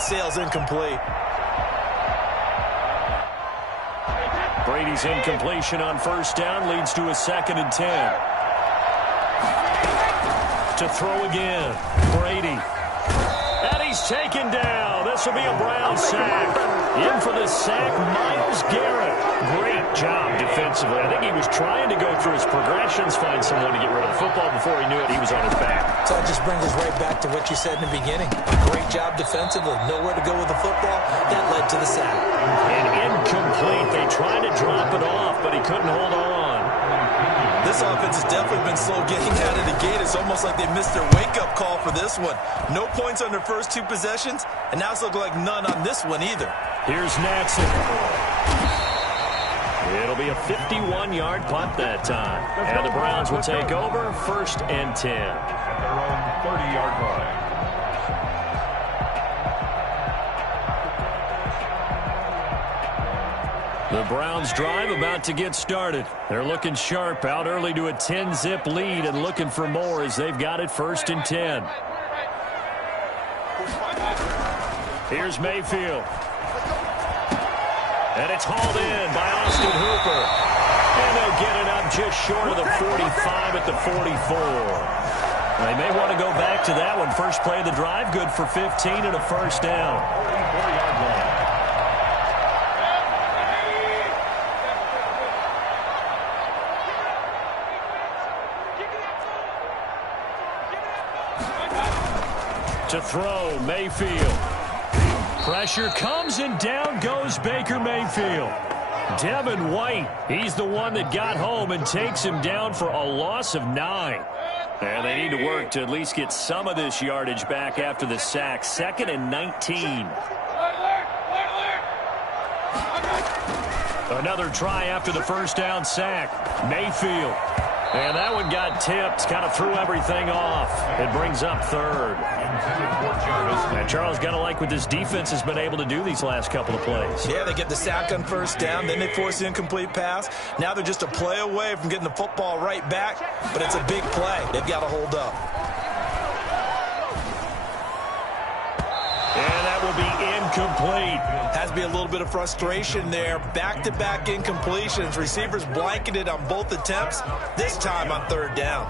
Sails incomplete. Brady's incompletion on first down leads to a 2nd and 10. To throw again, Brady. And he's taken down. This will be a Brown sack. In for the sack, Myles Garrett. Great job defensively. I think he was trying to go through his progressions, find someone to get rid of the football. Before he knew it, he was on his back. So it just brings us right back to what you said in the beginning. Great job defensively. Nowhere to go with the football. That led to the sack. And incomplete. They tried to drop it off, but he couldn't hold on. This offense has definitely been slow getting out of the gate. It's almost like they missed their wake-up call for this one. No points on their first 2 possessions, and now it's looking like none on this one either. Here's Natson. It'll be a 51-yard punt that time. And the Browns will take over, 1st and 10. At their own 30-yard line. The Browns drive about to get started. They're looking sharp, out early to a 10-zip lead and looking for more as they've got it 1st and 10. Here's Mayfield. And it's hauled in by Austin Hooper. And they'll get it up just short of the 45 at the 44. They may want to go back to that one. First play of the drive, good for 15 and a 1st down. 44-yard line. To throw, Mayfield. Pressure comes and down goes Baker Mayfield. Devin White, he's the one that got home and takes him down for a loss of 9. And they need to work to at least get some of this yardage back after the sack. 2nd and 19. Another try after the 1st down sack. Mayfield. And that one got tipped, kind of threw everything off. It brings up 3rd. And Charles, got to like what this defense has been able to do these last couple of plays. Yeah, they get the sack on 1st down, then they force the incomplete pass. Now they're just a play away from getting the football right back, but it's a big play. They've got to hold up. And that will be incomplete. Has to be a little bit of frustration there. Back-to-back incompletions. Receivers blanketed on both attempts, this time on 3rd down.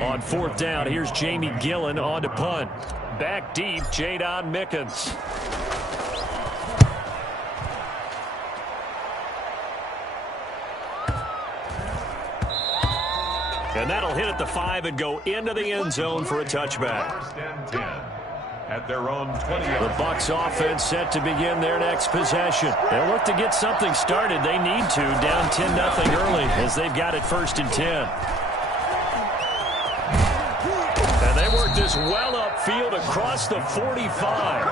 On 4th down, here's Jamie Gillen on to punt. Back deep, Jadon Mickens. And that'll hit at the 5 and go into the end zone for a touchback. 1st and 10. At their own 20-yard The Bucs offense set to begin their next possession. They'll look to get something started. They need to, down 10-0 early as they've got it 1st and 10. And they work this well upfield across the 45.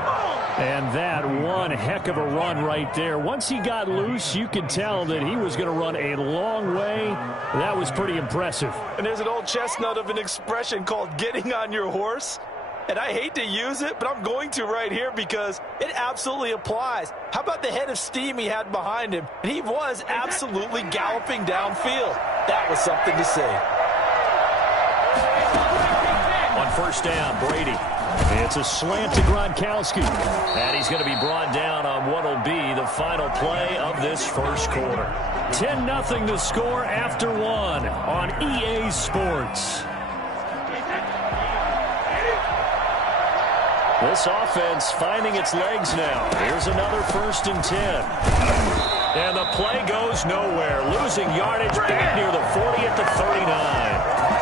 And that one heck of a run right there. Once he got loose, you could tell that he was going to run a long way. That was pretty impressive. And there's an old chestnut of an expression called getting on your horse. And I hate to use it, but I'm going to right here because it absolutely applies. How about the head of steam he had behind him? And he was absolutely galloping downfield. That was something to say. On 1st down, Brady. It's a slant to Gronkowski. And he's going to be brought down on what will be the final play of this 1st quarter. 10-0 the score after 1 on EA Sports. This offense finding its legs now. Here's another 1st and 10. And the play goes nowhere. Losing yardage back near the 40 at the 39.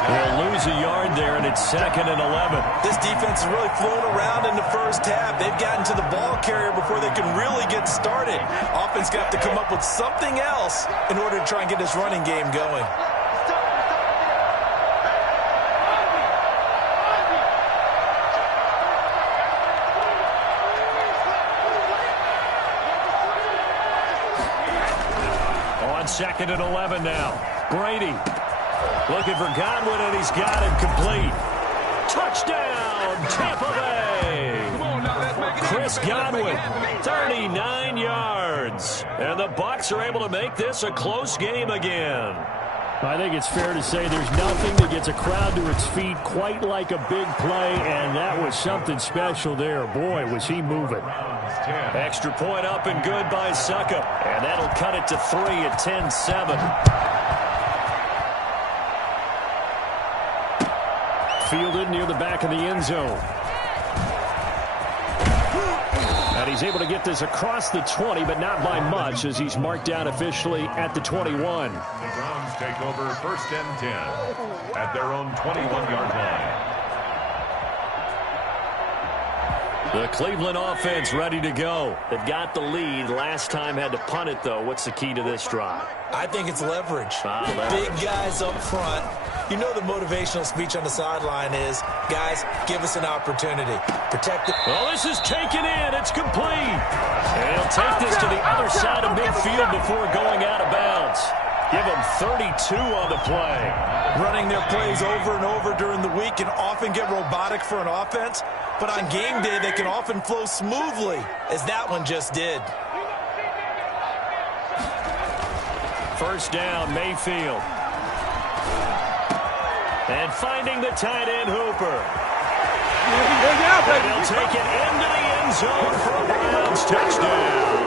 They'll lose a yard there, and it's 2nd and 11. This defense is really flown around in the 1st half. They've gotten to the ball carrier before they can really get started. Offense got to come up with something else in order to try and get this running game going. On 2nd and 11 now. Brady looking for Godwin, and he's got him complete. Touchdown, Tampa Bay. Chris Godwin, 39 yards. And the Bucs are able to make this a close game again. I think it's fair to say there's nothing that gets a crowd to its feet quite like a big play, and that was something special there. Boy, was he moving. Extra point up and good by Succop, and that'll cut it to 3 at 10-7. Fielded near the back of the end zone. And he's able to get this across the 20, but not by much, as he's marked down officially at the 21. The Browns take over 1st and 10 at their own 21-yard line. The Cleveland offense ready to go. They've got the lead. Last time had to punt it, though. What's the key to this drive? I think it's leverage. Big guys up front. You know the motivational speech on the sideline is, guys, give us an opportunity. Protect it. Well, this is taken in. It's complete. And he'll take this to the other side of midfield before going out of bounds. Give them 32 on the play. Running their plays over and over during the week can often get robotic for an offense, but on game day they can often flow smoothly, as that one just did. First down, Mayfield. And finding the tight end, Hooper. And he'll take it into the end zone for a Browns touchdown.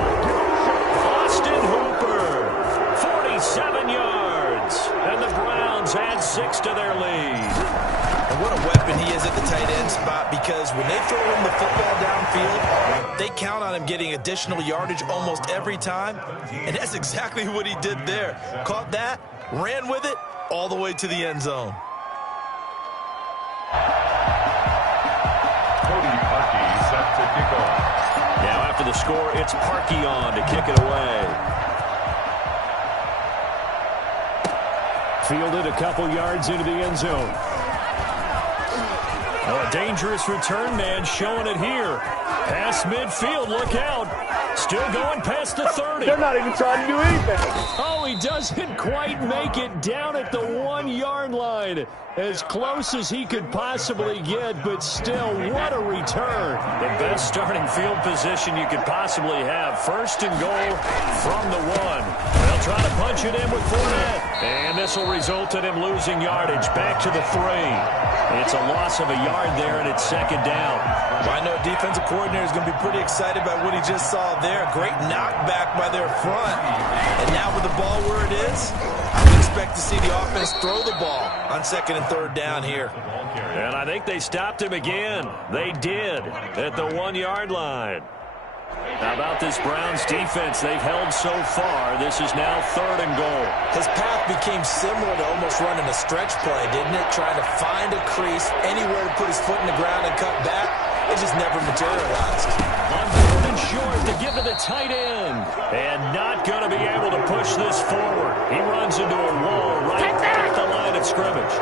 Austin Hooper, 47 yards. And the Browns add 6 to their lead. And what a weapon he is at the tight end spot, because when they throw him the football downfield, they count on him getting additional yardage almost every time. And that's exactly what he did there. Caught that, ran with it, all the way to the end zone. Cody Parkey set to kick off. Now after the score, it's Parkey on to kick it away. Fielded a couple yards into the end zone. Oh, a dangerous return man showing it here. Past midfield, look out. Still going past the 30. They're not even trying to do anything. Oh, he doesn't quite make it down at the 1-yard line. As close as he could possibly get, but still, what a return. The best starting field position you could possibly have. 1st and goal from the 1. They'll try to punch it in with Fournette. And this will result in him losing yardage back to the 3. It's a loss of a yard there, and it's 2nd down. Well, I know defensive coordinator is going to be pretty excited by what he just saw there. Great knockback by their front. And now with the ball where it is, I would expect to see the offense throw the ball on 2nd and 3rd down here. And I think they stopped him again. They did at the 1-yard line. How about this Browns defense they've held so far? This is now 3rd and goal. His path became similar to almost running a stretch play, didn't it? Trying to find a crease, anywhere to put his foot in the ground and cut back. It just never materialized. On 4th and short to give to the tight end. And not going to be able to push this forward. He runs into a wall right at the line of scrimmage.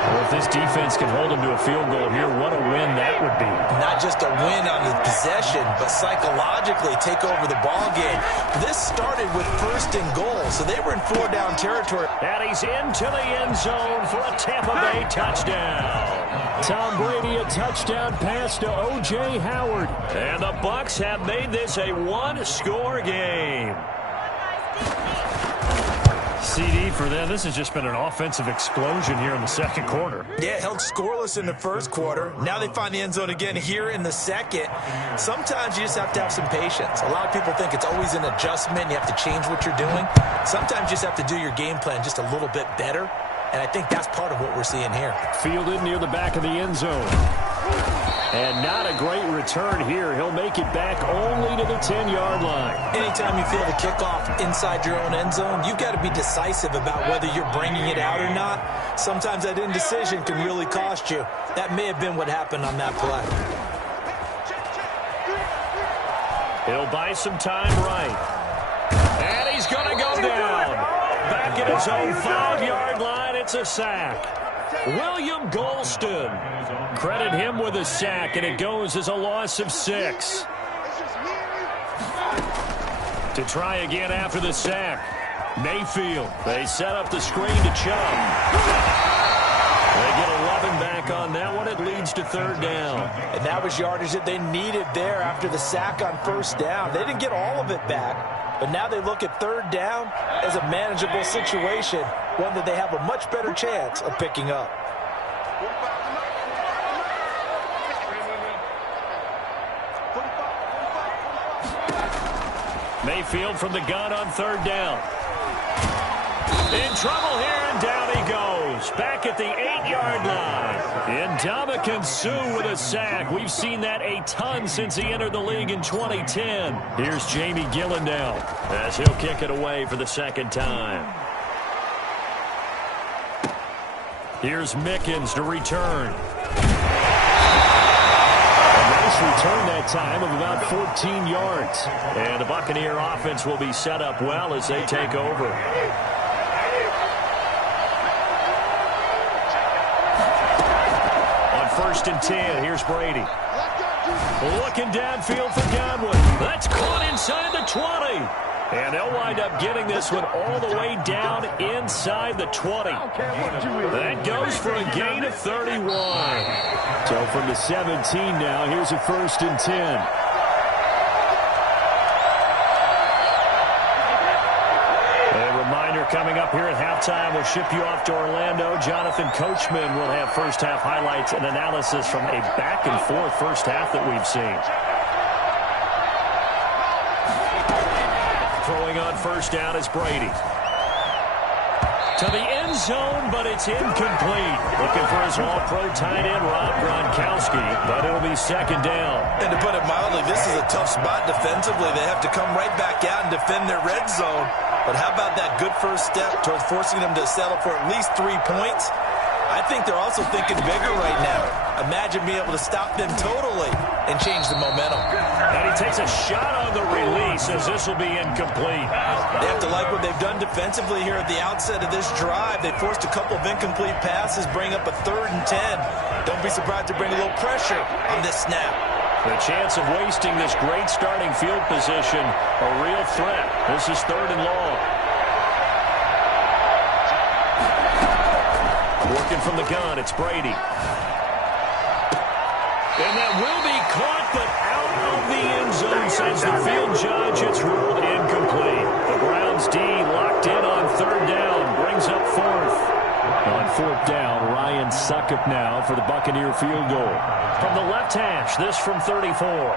Well, if this defense can hold him to a field goal here, what a win that would be. Not just a win on the possession, but psychologically take over the ball game. This started with 1st and goal, so they were in 4-down territory. And he's into the end zone for a Tampa Bay touchdown. Tom Brady, a touchdown pass to O.J. Howard. And the Bucs have made this a 1-score game. CD for them. This has just been an offensive explosion here in the 2nd quarter. Yeah, held scoreless in the 1st quarter. Now they find the end zone again here in the 2nd. Sometimes you just have to have some patience. A lot of people think it's always an adjustment. You have to change what you're doing. Sometimes you just have to do your game plan just a little bit better. And I think that's part of what we're seeing here. Fielded near the back of the end zone. And not a great return here. He'll make it back only to the 10-yard line. Anytime you feel the kickoff inside your own end zone, you've got to be decisive about whether you're bringing it out or not. Sometimes that indecision can really cost you. That may have been what happened on that play. He'll buy some time right. And he's going to go down. Back at his own 5-yard line, it's a sack. William Golston. Credit him with a sack, and it goes as a loss of 6. To try again after the sack. Mayfield. They set up the screen to Chubb. They get 11 back on that one. It leads to 3rd down. And that was yardage that they needed there after the sack on 1st down. They didn't get all of it back, but now they look at 3rd down as a manageable situation one that they have a much better chance of picking up. Mayfield from the gun on third down. In trouble here, and down he goes. Back at the 8-yard line. Ndamukong Suh with a sack. We've seen that a ton since he entered the league in 2010. Here's Jamie Gillen now as he'll kick it away for the second time. Here's Mickens to return. Return that time of about 14 yards. And the Buccaneer offense will be set up well as they take over. On 1st and 10, here's Brady. Looking downfield for Godwin. That's caught inside the 20. And they'll wind up getting this one all the way down inside the 20. That goes for a gain of 31. So from the 17 now, here's a 1st and 10. A reminder coming up here at halftime, we'll ship you off to Orlando. Jonathan Coachman will have first-half highlights and analysis from a back-and-forth first half that we've seen. Throwing on 1st down is Brady. To the end zone, but it's incomplete. Looking for his all-pro tight end, Rob Gronkowski, but it'll be 2nd down. And to put it mildly, this is a tough spot defensively. They have to come right back out and defend their red zone. But how about that good first step towards forcing them to settle for at least 3 points? I think they're also thinking bigger right now. Imagine being able to stop them totally and change the momentum. And he takes a shot on the release as this will be incomplete. They have to like what they've done defensively here at the outset of this drive. They forced a couple of incomplete passes, bring up a 3rd and 10. Don't be surprised to bring a little pressure on this snap. The chance of wasting this great starting field position, a real threat. This is 3rd and long. Working from the gun, it's Brady. And that will be caught, but out of the end zone, says the field judge. It's ruled incomplete. The Browns D locked in on 3rd down, brings up 4th. On 4th down, Ryan Succop now for the Buccaneer field goal. From the left hash, this from 34.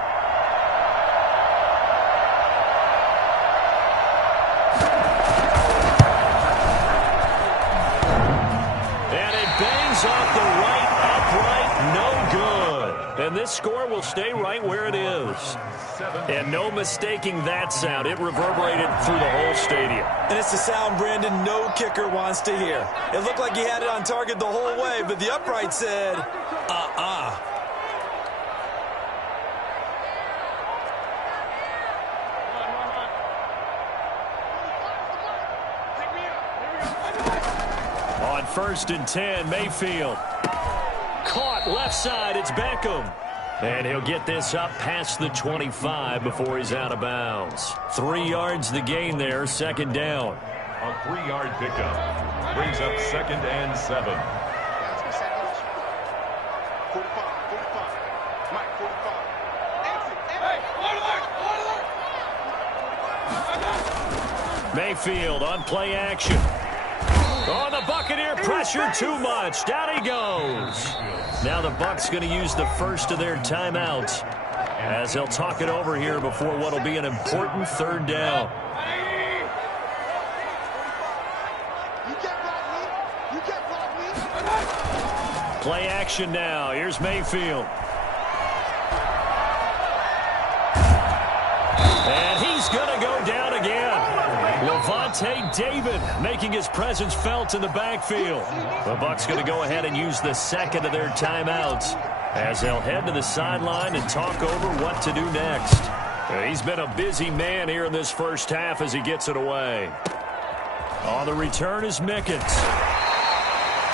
Off the right upright, no good. And this score will stay right where it is. And no mistaking that sound. It reverberated through the whole stadium. And it's the sound Brandon no kicker wants to hear. It looked like he had it on target the whole way, but the upright said, On 1st and 10, Mayfield. Caught left side, it's Beckham. And he'll get this up past the 25 before he's out of bounds. 3 yards the gain there, 2nd down. A 3-yard pickup brings up 2nd and 7. Mayfield on play action. Oh, the Buccaneer pressure too much. Down he goes. Now the Bucs going to use the first of their timeouts as they'll talk it over here before what will be an important 3rd down. Play action now. Here's Mayfield. And he's going to go down again. Lavonte David making his presence felt in the backfield. The Bucs going to go ahead and use the 2nd of their timeouts as they'll head to the sideline and talk over what to do next. He's been a busy man here in this first half as he gets it away. On the return is Mickens.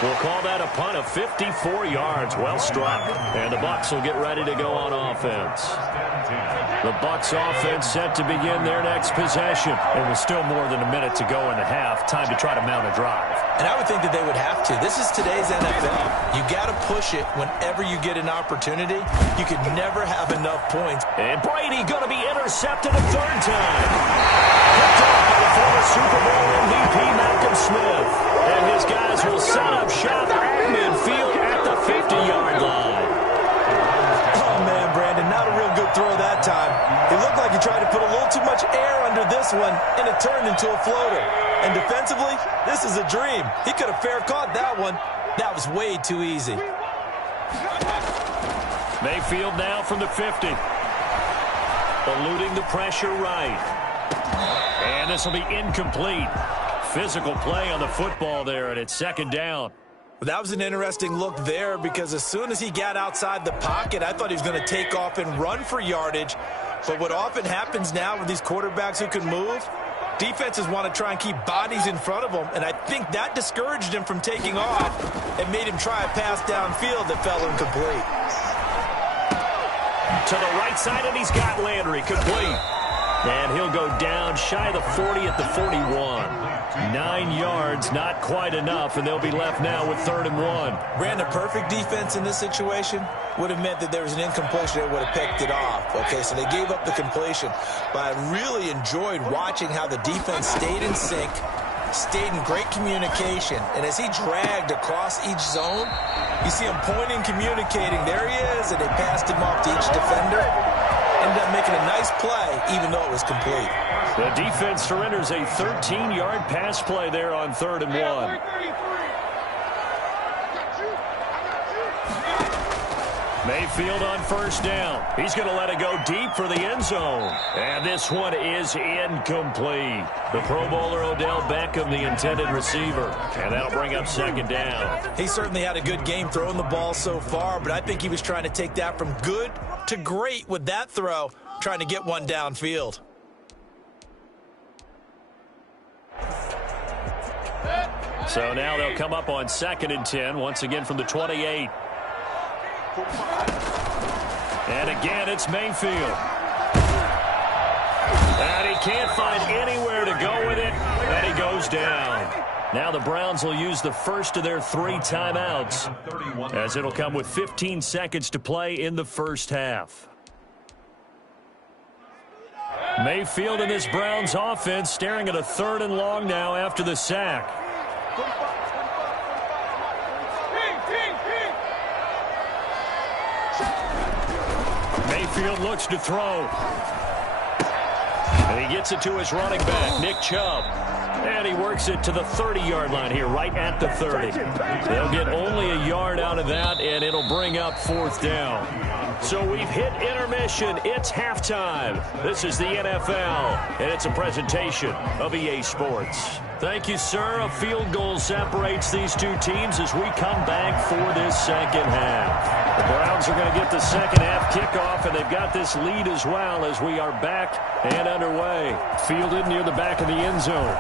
We'll call that a punt of 54 yards. Well struck. And the Bucs will get ready to go on offense. The Bucs offense set to begin their next possession. It was still more than a minute to go in the half. Time to try to mount a drive. And I would think that they would have to. This is today's NFL. You got to push it whenever you get an opportunity. You could never have enough points. And Brady going to be intercepted a 3rd time. Picked off by the former Super Bowl MVP Malcolm Smith. And his guys will set up shop at midfield at the 50-yard line. Oh, man, Brandon, not a real good throw that time. It looked like he tried to put a little too much air under this one, and it turned into a floater. And defensively, this is a dream. He could have fair caught that one. That was way too easy. Mayfield now from the 50. Eluding the pressure right. And this will be incomplete. Physical play on the football there, and it's second down. That was an interesting look there because as soon as he got outside the pocket, I thought he was going to take off and run for yardage. But what often happens now with these quarterbacks who can move, defenses want to try and keep bodies in front of them, and I think that discouraged him from taking off and made him try a pass downfield that fell incomplete. To the right side, and he's got Landry complete. And he'll go down shy of the 40 at the 41. 9 yards, not quite enough, and they'll be left now with 3rd and 1. Brandon, perfect defense in this situation would have meant that there was an incompletion that would have picked it off. Okay, so they gave up the completion. But I really enjoyed watching how the defense stayed in sync, stayed in great communication. And as he dragged across each zone, you see him pointing, communicating. There he is, and they passed him off to each defender. Ended up making a nice play, even though it was complete. The defense surrenders a 13-yard pass play there on 3rd and 1. Mayfield on first down. He's going to let it go deep for the end zone. And this one is incomplete. The Pro Bowler Odell Beckham, the intended receiver. And that'll bring up second down. He certainly had a good game throwing the ball so far, but I think he was trying to take that from good to great with that throw, trying to get one downfield. So now they'll come up on 2nd and 10, once again from the 28. And again, it's Mayfield. And he can't find anywhere to go with it, and he goes down. Now the Browns will use the first of their 3 timeouts, as it'll come with 15 seconds to play in the first half. Mayfield and this Browns offense staring at a 3rd and long now after the sack. Mayfield looks to throw. And he gets it to his running back, Nick Chubb. And he works it to the 30-yard line here, right at the 30. They'll get only a yard out of that, and it'll bring up 4th down. So we've hit intermission. It's halftime. This is the NFL, and it's a presentation of EA Sports. Thank you, sir. A field goal separates these two teams as we come back for this second half. The Browns are going to get the second half kickoff, and they've got this lead as well as we are back and underway. Fielded near the back of the end zone.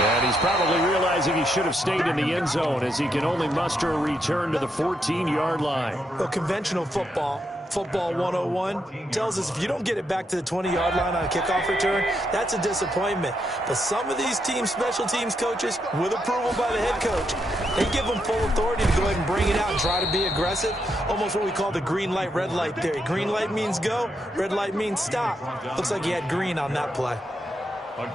And he's probably realizing he should have stayed in the end zone as he can only muster a return to the 14-yard line. Well, conventional football 101, tells us if you don't get it back to the 20-yard line on a kickoff return, that's a disappointment. But some of these special teams coaches, with approval by the head coach, they give them full authority to go ahead and bring it out and try to be aggressive. Almost what we call the green light, red light theory. Green light means go, red light means stop. Looks like he had green on that play.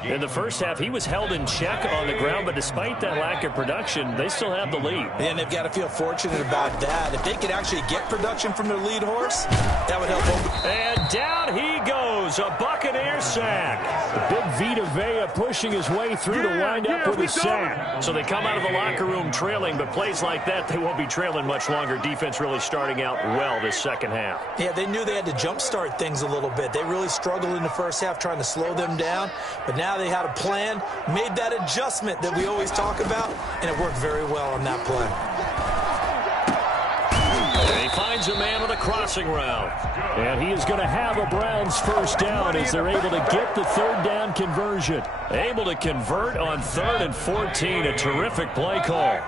In the first half, he was held in check on the ground, but despite that lack of production, they still have the lead. And they've got to feel fortunate about that. If they could actually get production from their lead horse, that would help them. And down he goes, a Buccaneer sack. The big Vita Vea pushing his way through to wind up with a sack. So they come out of the locker room trailing, but plays like that, they won't be trailing much longer. Defense really starting out well this second half. Yeah, they knew they had to jumpstart things a little bit. They really struggled in the first half trying to slow them down, but now they had a plan, made that adjustment that we always talk about, and it worked very well on that play. And he finds a man on a crossing route. And he is going to have a Browns first down as they're able to get the third down conversion. Able to convert on 3rd and 14. A terrific play call.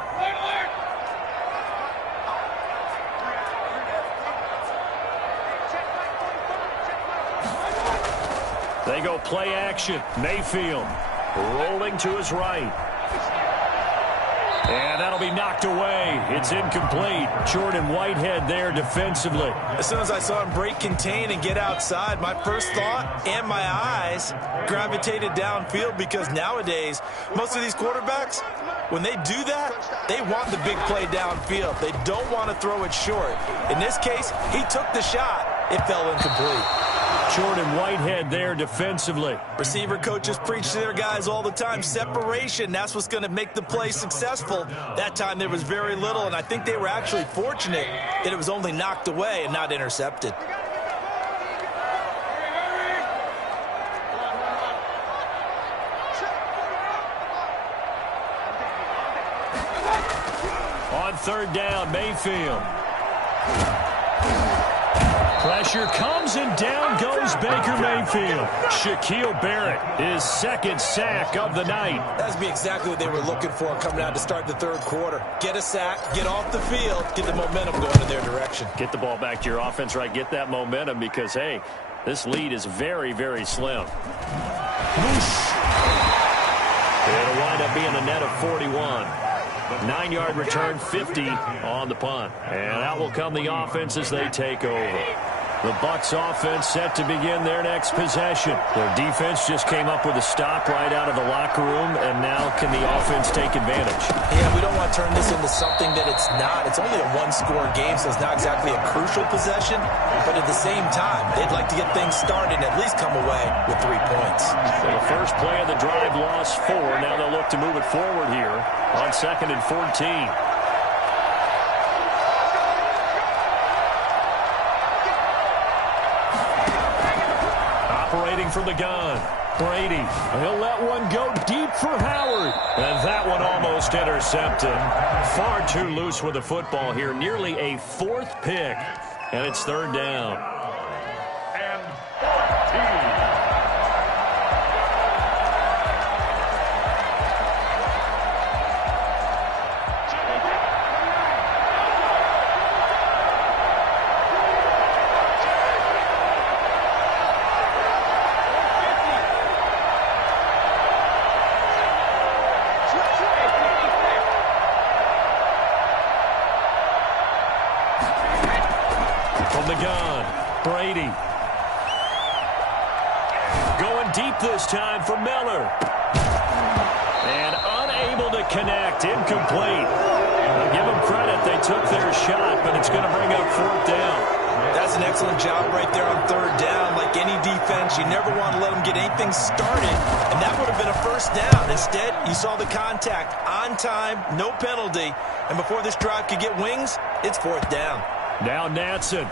They go play action. Mayfield rolling to his right. And that'll be knocked away. It's incomplete. Jordan Whitehead there defensively. As soon as I saw him break contain and get outside, my first thought and my eyes gravitated downfield, because nowadays, most of these quarterbacks, when they do that, they want the big play downfield. They don't want to throw it short. In this case, he took the shot. It fell incomplete. Jordan Whitehead there defensively. Receiver coaches preach to their guys all the time. Separation, that's what's going to make the play successful. That time there was very little, and I think they were actually fortunate that it was only knocked away and not intercepted. On third down, Mayfield. Pressure comes and down goes Baker Mayfield. Shaquille Barrett, his second sack of the night. That's exactly what they were looking for coming out to start the third quarter. Get a sack, get off the field, get the momentum going in their direction. Get the ball back to your offense, right? Get that momentum, because, hey, this lead is very, very slim. It'll wind up being a net of 41. 9-yard return, 50 on the punt. And out will come the offense as they take over. The Bucs offense set to begin their next possession. Their defense just came up with a stop right out of the locker room, and now can the offense take advantage? Yeah, we don't want to turn this into something that it's not. It's only a one-score game, so it's not exactly a crucial possession. But at the same time, they'd like to get things started and at least come away with 3 points. So the first play of the drive lost 4. Now they'll look to move it forward here on 2nd and 14. Operating from the gun, Brady. He'll let one go deep for Howard. And that one almost intercepted. Far too loose with the football here. Nearly a 4th pick. And it's third down. And 14. From the gun, Brady. Going deep this time for Miller. And unable to connect, incomplete. I'll give them credit, they took their shot, but it's going to bring up 4th down. That's an excellent job right there on third down. Like any defense, you never want to let them get anything started, and that would have been a first down. Instead, you saw the contact on time, no penalty, and before this drive could get wings, it's 4th down. Now Natson.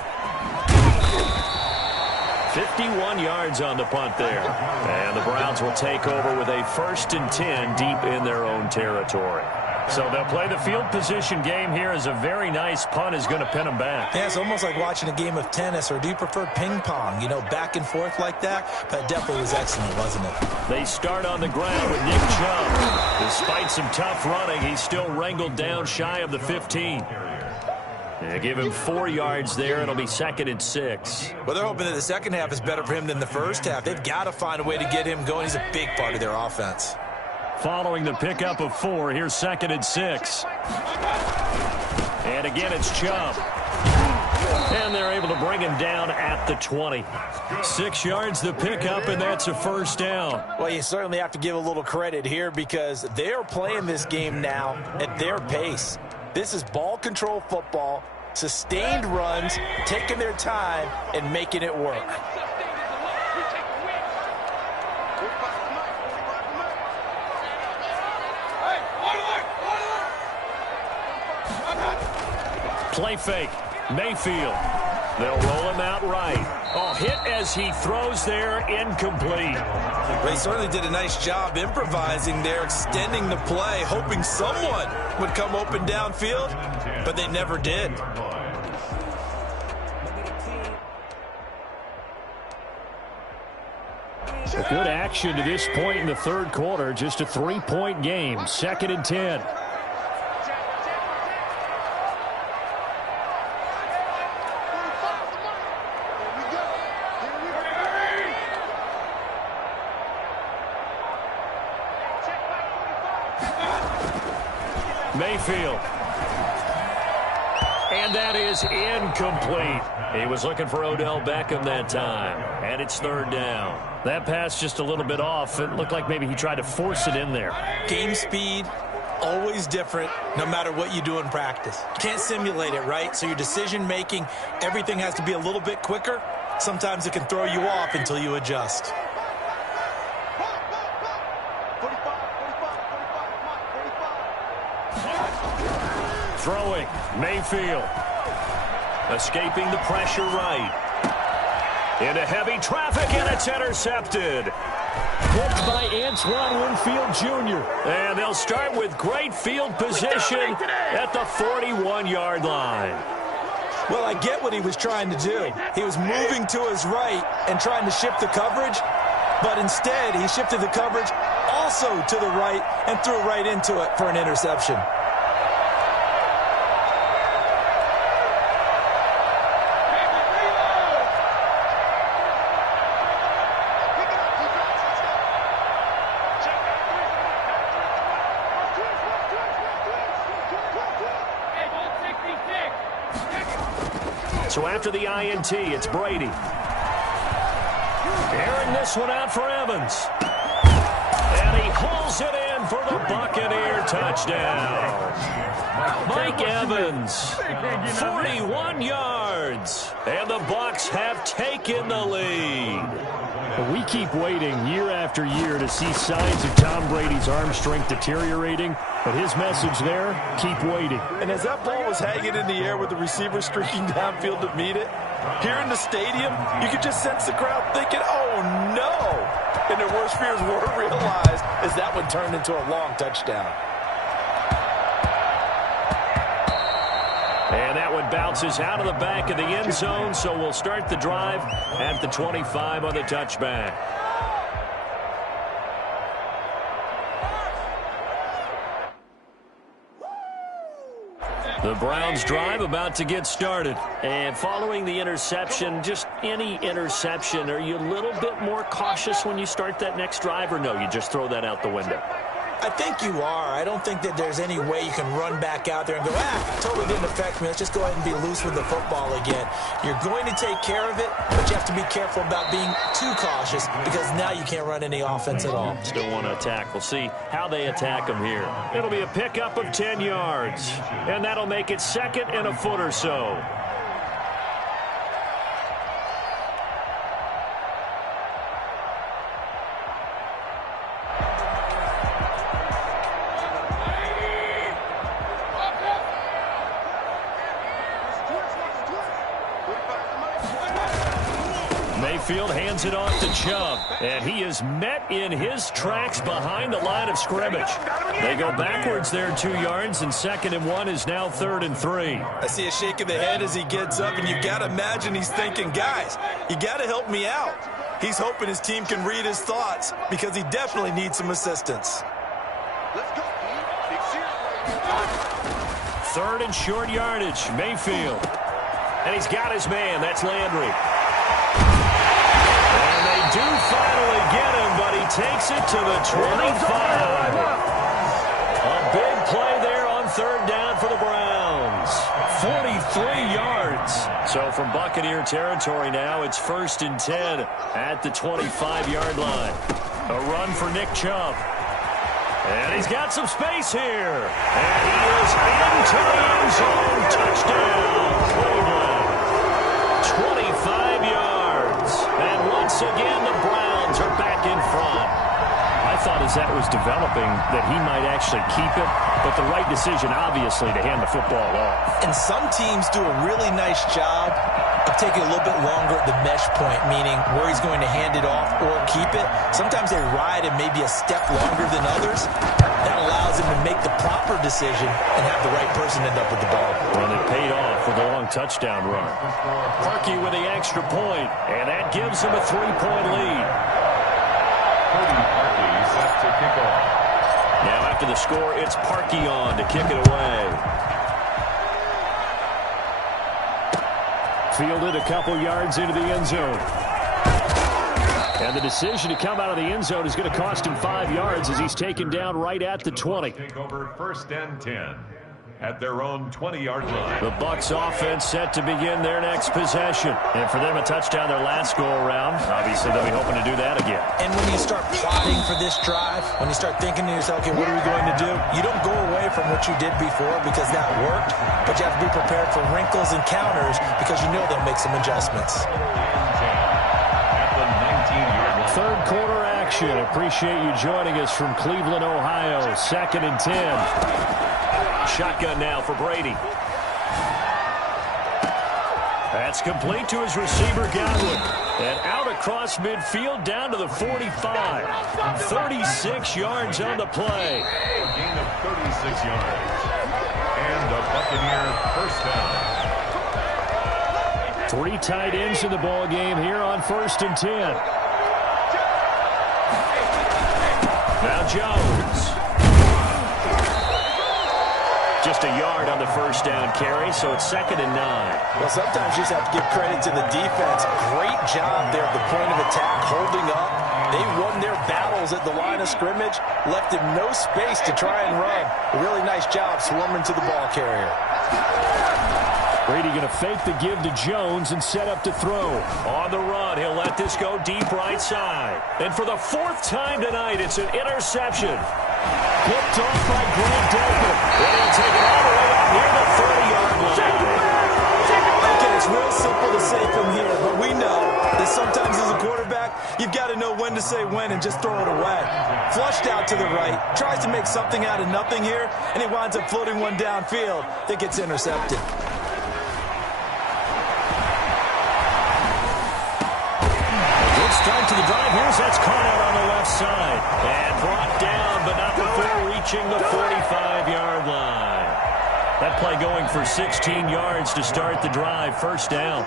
51 yards on the punt there. And the Browns will take over with a 1st and 10 deep in their own territory. So they'll play the field position game here as a very nice punt is going to pin them back. Yeah, it's almost like watching a game of tennis, or do you prefer ping pong? You know, back and forth like that? But it definitely was excellent, wasn't it? They start on the ground with Nick Chubb. Despite some tough running, he's still wrangled down shy of the 15. They give him 4 yards there. It'll be 2nd and 6. Well, they're hoping that the second half is better for him than the first half. They've got to find a way to get him going. He's a big part of their offense. Following the pickup of 4, here's 2nd and 6. And again, it's Chubb. And they're able to bring him down at the 20. 6 yards the pickup, and that's a first down. Well, you certainly have to give a little credit here, because they're playing this game now at their pace. This is ball control football, sustained runs, taking their time, and making it work. Play fake. Mayfield. They'll roll him out right. Oh, hit as he throws there, incomplete. They certainly did a nice job improvising there, extending the play, hoping someone would come open downfield, but they never did. A good action to this point in the third quarter. Just a 3-point game. 2nd and 10. Mayfield. And that is incomplete. He was looking for Odell Beckham that time. And it's third down. That pass just a little bit off. It looked like maybe he tried to force it in there. Game speed, always different, no matter what you do in practice. You can't simulate it, right? So your decision-making, everything has to be a little bit quicker. Sometimes it can throw you off until you adjust. Throwing, Mayfield. Escaping the pressure right. Into heavy traffic, and it's intercepted. Picked by Antoine Winfield Jr. And they'll start with great field position at the 41-yard line. Well, I get what he was trying to do. He was moving to his right and trying to shift the coverage, but instead he shifted the coverage also to the right and threw right into it for an interception. So after the INT, it's Brady. Airing this one out for Evans. And he hauls it in for the Buccaneer touchdown. Mike Evans, 41 yards. And the Bucs have taken the lead. We keep waiting year after year to see signs of Tom Brady's arm strength deteriorating, but his message there, keep waiting. And as that ball was hanging in the air with the receiver streaking downfield to meet it, here in the stadium, you could just sense the crowd thinking, oh no! And their worst fears were realized as that one turned into a long touchdown. And that one bounces out of the back of the end zone, so we'll start the drive at the 25 on the touchback. The Browns drive about to get started. And following the interception, just any interception, are you a little bit more cautious when you start that next drive, or no, you just throw that out the window? I think you are. I don't think that there's any way you can run back out there and go, totally didn't affect me. Let's just go ahead and be loose with the football again. You're going to take care of it, but you have to be careful about being too cautious because now you can't run any offense at all. Still want to attack. We'll see how they attack them here. It'll be a pickup of 10 yards, and that'll make it second and a foot or so. Mayfield hands it off to Chubb, and he is met in his tracks behind the line of scrimmage. They go backwards there 2 yards, and 2nd and 1 is now 3rd and 3. I see a shake of the head as he gets up, and you've got to imagine he's thinking, guys, you got to help me out. He's hoping his team can read his thoughts because he definitely needs some assistance. Let's go. 3rd and short yardage, Mayfield. And he's got his man. That's Landry. And they do finally get him, but he takes it to the 25. A big play there on 3rd down for the Browns. 43 yards. So from Buccaneer territory now, it's 1st and 10 at the 25-yard line. A run for Nick Chubb. And he's got some space here. And he is into the end zone. Touchdown, Cleveland. 25 yards. And once again, the Browns are back in front. I thought as that was developing that he might actually keep it, but the right decision, obviously, to hand the football off. And some teams do a really nice job of taking a little bit longer at the mesh point, meaning where he's going to hand it off or keep it. Sometimes they ride it maybe a step longer than others. That allows him to make the proper decision and have the right person end up with the ball. Well, it paid off with a long touchdown run. Parkey with the extra point, and that gives him a 3-point lead. Cody Parkey set to kick off. Now after the score, it's Parkey on to kick it away. Fielded a couple yards into the end zone. And the decision to come out of the end zone is going to cost him 5 yards as he's taken down right at the 20. Take over 1st and 10. at their own 20-yard line. The Bucs offense set to begin their next possession. And for them, a touchdown their last go-around. Obviously, they'll be hoping to do that again. And when you start plotting for this drive, when you start thinking to yourself, okay, what are we going to do? You don't go away from what you did before because that worked, but you have to be prepared for wrinkles and counters because you know they'll make some adjustments. At the 19-yard line. Third quarter action. Appreciate you joining us from Cleveland, Ohio. 2nd and 10. Shotgun now for Brady. That's complete to his receiver, Godwin. And out across midfield down to the 45. 36 yards on the play. A gain of 36 yards. And a Buccaneer first down. 3 tight ends in the ball game here on 1st and 10. Now Jones. Just a yard on the first down carry, so it's 2nd and 9. Well, sometimes you just have to give credit to the defense. Great job there at the point of attack, holding up. They won their battles at the line of scrimmage, left him no space to try and run. A really nice job swarming to the ball carrier. Brady going to fake the give to Jones and set up to throw. On the run, he'll let this go deep right side. And for the 4th time tonight, it's an interception. Picked off by Grant Delpit. And he'll take it all the way out near the 30-yard line. Okay, it's real simple to say from here, but we know that sometimes as a quarterback, you've got to know when to say when and just throw it away. Flushed out to the right, tries to make something out of nothing here, and he winds up floating one downfield that gets intercepted. Start to the drive. Here's that's caught out on the left side. And brought down, but not before reaching the 45-yard line. That play going for 16 yards to start the drive. First down.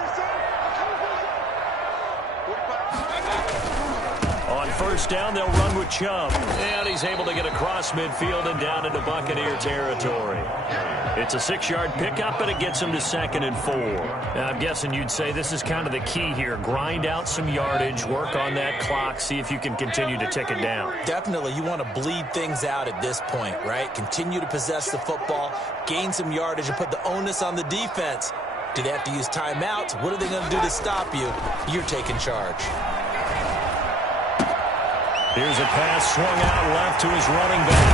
On first down, they'll run with Chubb. And he's able to get across midfield and down into Buccaneer territory. It's a 6-yard pickup, and it gets him to 2nd and 4. Now, I'm guessing you'd say this is kind of the key here. Grind out some yardage, work on that clock, see if you can continue to tick it down. Definitely, you want to bleed things out at this point, right? Continue to possess the football, gain some yardage, and put the onus on the defense. Do they have to use timeouts? What are they going to do to stop you? You're taking charge. Here's a pass swung out left to his running back.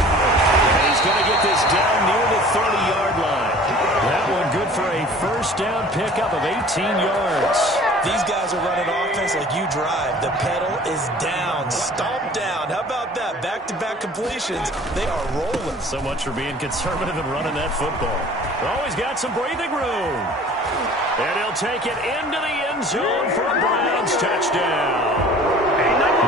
And he's going to get this down near the 30-yard line. That one good for a first down pickup of 18 yards. These guys are running offense like you drive. The pedal is down, stomp down. How about that? Back-to-back completions. They are rolling. So much for being conservative and running that football. Oh, he's got some breathing room. And he'll take it into the end zone for a Browns touchdown.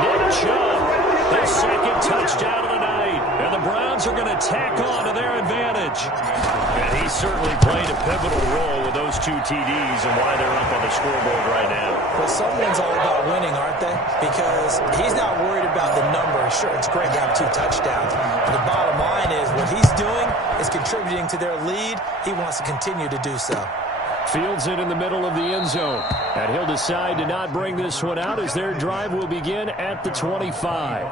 Nick Chubb, their 2nd touchdown of the night. And the Browns are going to tack on to their advantage. And he certainly played a pivotal role with those 2 TDs and why they're up on the scoreboard right now. Well, someone's all about winning, aren't they? Because he's not worried about the number. Sure, it's great to have 2 touchdowns. But the bottom line is what he's doing is contributing to their lead. He wants to continue to do so. Fields it in the middle of the end zone. And he'll decide to not bring this one out as their drive will begin at the 25.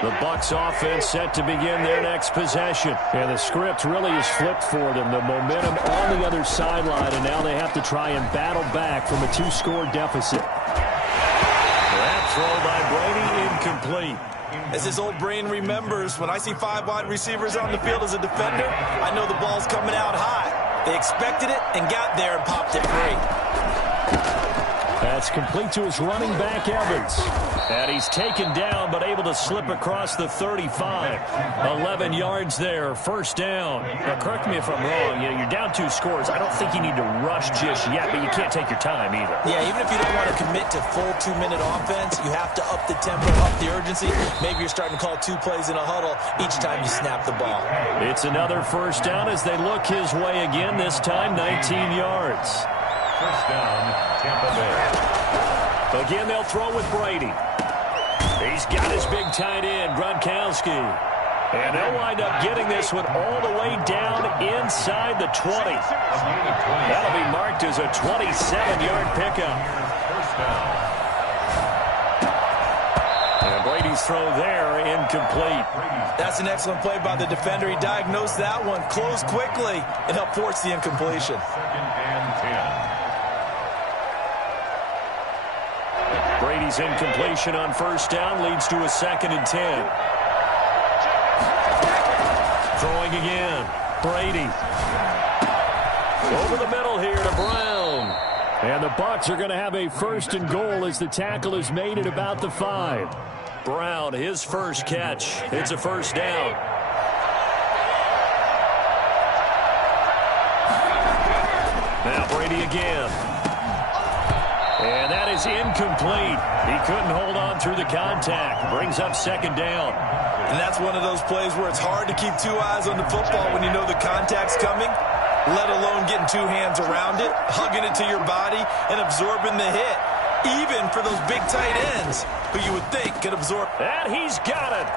The Bucs offense set to begin their next possession. And the script really is flipped for them. The momentum on the other sideline, and now they have to try and battle back from a 2-score deficit. That throw by Brady incomplete. As his old brain remembers, when I see 5 wide receivers on the field as a defender, I know the ball's coming out high. They expected it and got there and popped it free. That's complete to his running back, Evans. And he's taken down, but able to slip across the 35. 11 yards there, first down. Now, correct me if I'm wrong. You're down 2 scores. I don't think you need to rush just yet, but you can't take your time either. Yeah, even if you don't want to commit to full 2-minute offense, you have to up the tempo, up the urgency. Maybe you're starting to call 2 plays in a huddle each time you snap the ball. It's another first down as they look his way again, this time 19 yards. First down, Tampa Bay. Again, they'll throw with Brady. He's got his big tight end, Gronkowski. And they'll wind up getting this one all the way down inside the 20. That'll be marked as a 27-yard pickup. First down. And Brady's throw there, incomplete. That's an excellent play by the defender. He diagnosed that one, closed quickly, and helped force the incompletion. 2nd and 10. Brady's incompletion on first down leads to a 2nd and 10. Throwing again. Brady. Over the middle here to Brown. And the Bucs are going to have a 1st and goal as the tackle is made at about the 5. Brown, his first catch. It's a 1st down. Now Brady again. And that is incomplete. He couldn't hold on through the contact. Brings up 2nd down. And that's one of those plays where it's hard to keep 2 eyes on the football when you know the contact's coming, let alone getting 2 hands around it, hugging it to your body, and absorbing the hit, even for those big tight ends who you would think could absorb. And he's got it.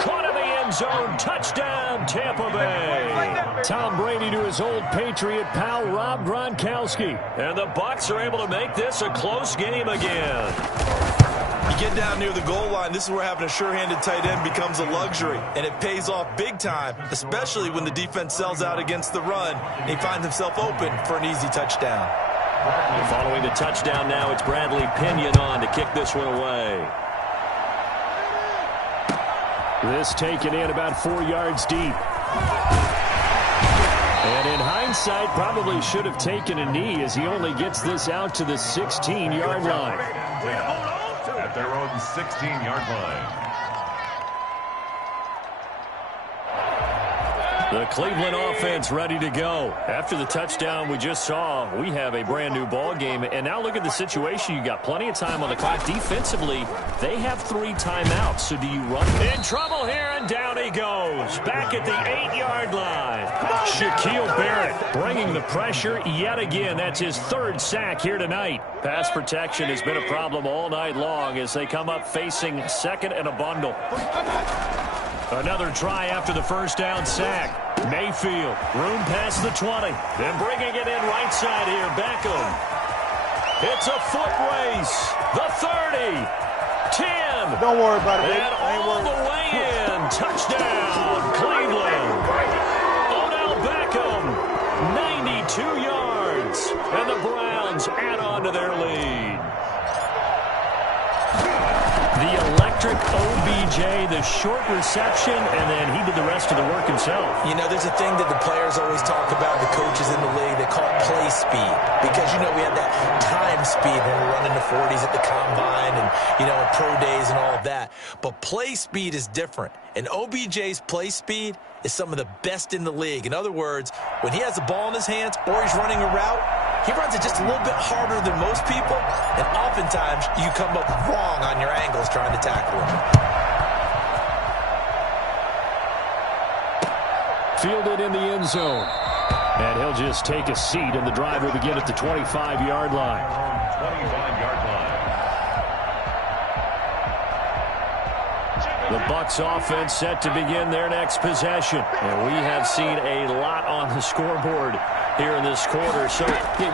Caught in the end zone. Touchdown, Tampa Bay. Tom Brady to his old Patriot pal, Rob Gronkowski. And the Bucs are able to make this a close game again. You get down near the goal line, this is where having a sure-handed tight end becomes a luxury, and it pays off big time, especially when the defense sells out against the run, and he finds himself open for an easy touchdown. Following the touchdown now, it's Bradley Pinion on to kick this one away. This taken in about 4 yards deep. And in hindsight, probably should have taken a knee as he only gets this out to the 16-yard line. At their own 16-yard line. The Cleveland offense ready to go. After the touchdown we just saw, we have a brand new ball game. And now look at the situation. You got plenty of time on the clock. Defensively, they have 3 timeouts. So do you run? In trouble here, and down he goes. Back at the 8-yard line. Shaquille Barrett bringing the pressure yet again. That's his 3rd sack here tonight. Pass protection has been a problem all night long as they come up facing 2nd and a bundle. Another try after the 1st down sack. Mayfield, room past the 20. Then bringing it in right side here, Beckham. It's a foot race. The 30. 10. Don't worry about it, baby. And all the way in. Touchdown, Cleveland. Odell Beckham, 92 yards. And the Browns add on to their lead. The electric OBJ, the short reception, and then he did the rest of the work himself. You know, there's a thing that the players always talk about, the coaches in the league, they call it play speed. Because, you know, we had that time speed when we were running the 40s at the combine and, you know, pro days and all of that. But play speed is different. And OBJ's play speed is some of the best in the league. In other words, when he has the ball in his hands or he's running a route, he runs it just a little bit harder than most people, and oftentimes you come up wrong on your angles trying to tackle him. Fielded in the end zone. And he'll just take a seat, and the drive will begin at the 25-yard line. 25-yard line. The Bucs offense set to begin their next possession. And we have seen a lot on the scoreboard here in this quarter. So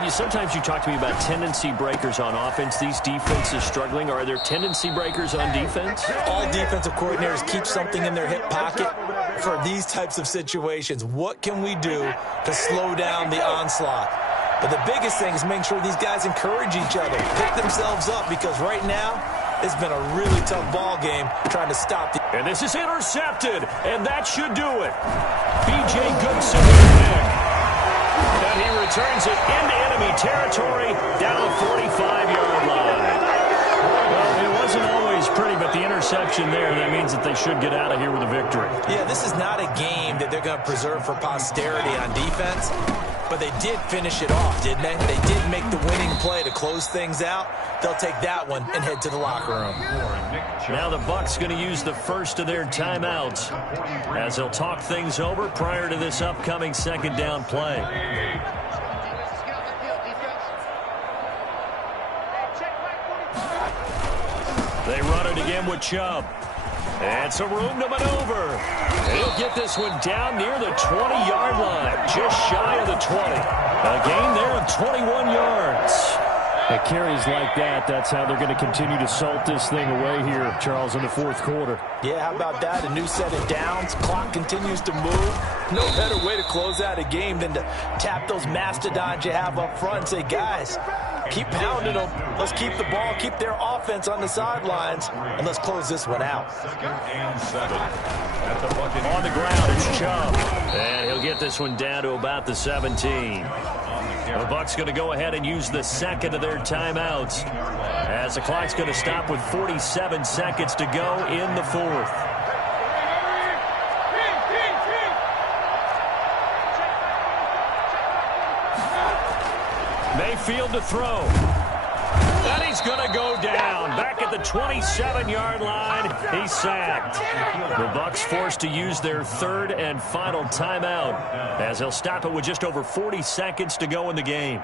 sometimes you talk to me about tendency breakers on offense. These defenses struggling. Are there tendency breakers on defense? All defensive coordinators keep something in their hip pocket for these types of situations. What can we do to slow down the onslaught? But the biggest thing is making sure these guys encourage each other, pick themselves up, because right now it's been a really tough ball game trying to stop the... And this is intercepted, and that should do it. B.J. Goodson with the pick. And he returns it into enemy territory down the 45-yard line. Well, it wasn't always pretty, but the interception there, that means that they should get out of here with a victory. Yeah, this is not a game that they're going to preserve for posterity on defense, but they did finish it off, didn't they? They did make the winning play to close things out. They'll take that one and head to the locker room. Now the Bucs going to use the first of their timeouts as they'll talk things over prior to this upcoming 2nd down play. They run it again with Chubb. And some room to maneuver. He'll get this one down near the 20-yard line, just shy of the 20. A gain there of 21 yards. At carries like that, that's how they're going to continue to salt this thing away here, Charles, in the fourth quarter. Yeah, how about that? A new set of downs. Clock continues to move. No better way to close out a game than to tap those mastodons you have up front and say, guys, keep pounding them. Let's keep the ball, keep their offense on the sidelines, and let's close this one out. 2nd and 7 at the Buccaneers. On the ground, it's Chubb. And he'll get this one down to about the 17. The Bucs going to go ahead and use the second of their timeouts as the clock's going to stop with 47 seconds to go in the fourth. Mayfield to throw. And he's going to go down. Back at the 27-yard line, he's sacked. The Bucs forced to use their third and final timeout as he'll stop it with just over 40 seconds to go in the game.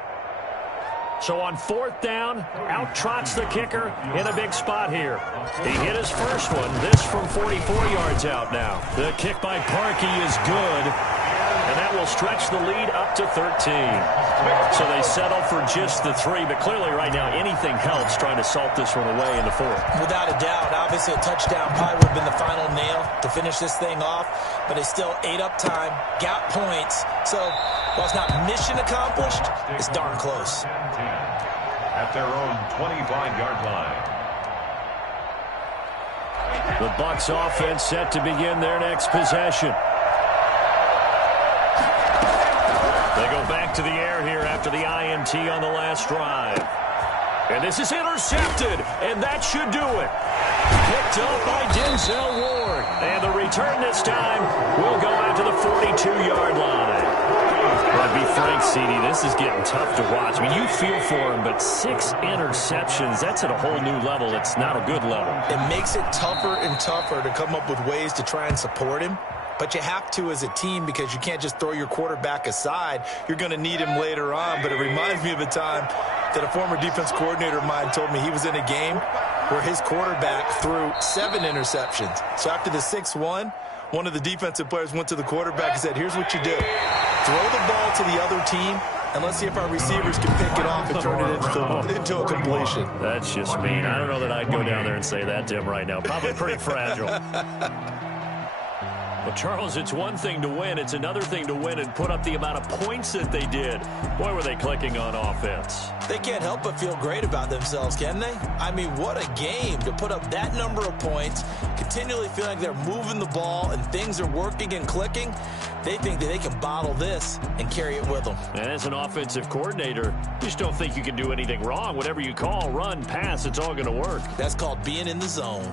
So on fourth down, out trots the kicker in a big spot here. He hit his first one. This from 44 yards out now. The kick by Parkey is good. And that will stretch the lead up to 13. So they settle for just the 3, but clearly right now anything helps trying to salt this one away in the fourth. Without a doubt, obviously a touchdown probably would have been the final nail to finish this thing off, but it's still ate up time, got points. So while it's not mission accomplished, it's darn close. At their own 25-yard line. The Bucs offense set to begin their next possession. They go back to the air here after the INT on the last drive. And this is intercepted, and that should do it. Picked up by Denzel Ward. And the return this time will go out to the 42-yard line. But to be frank, CD, this is getting tough to watch. I mean, you feel for him, but 6 interceptions, that's at a whole new level. It's not a good level. It makes it tougher and tougher to come up with ways to try and support him. But you have to as a team because you can't just throw your quarterback aside. You're going to need him later on. But it reminds me of a time that a former defense coordinator of mine told me he was in a game where his quarterback threw 7 interceptions. So after the 6-1, one of the defensive players went to the quarterback and said, here's what you do. Throw the ball to the other team, and let's see if our receivers can pick it off and turn it into a completion. That's just mean. I don't know that I'd go down there and say that to him right now. Probably pretty fragile. Well, Charles, it's one thing to win. It's another thing to win and put up the amount of points that they did. Boy, were they clicking on offense. They can't help but feel great about themselves, can they? I mean, what a game to put up that number of points, continually feeling like they're moving the ball and things are working and clicking. They think that they can bottle this and carry it with them. And as an offensive coordinator, you just don't think you can do anything wrong. Whatever you call, run, pass, it's all going to work. That's called being in the zone.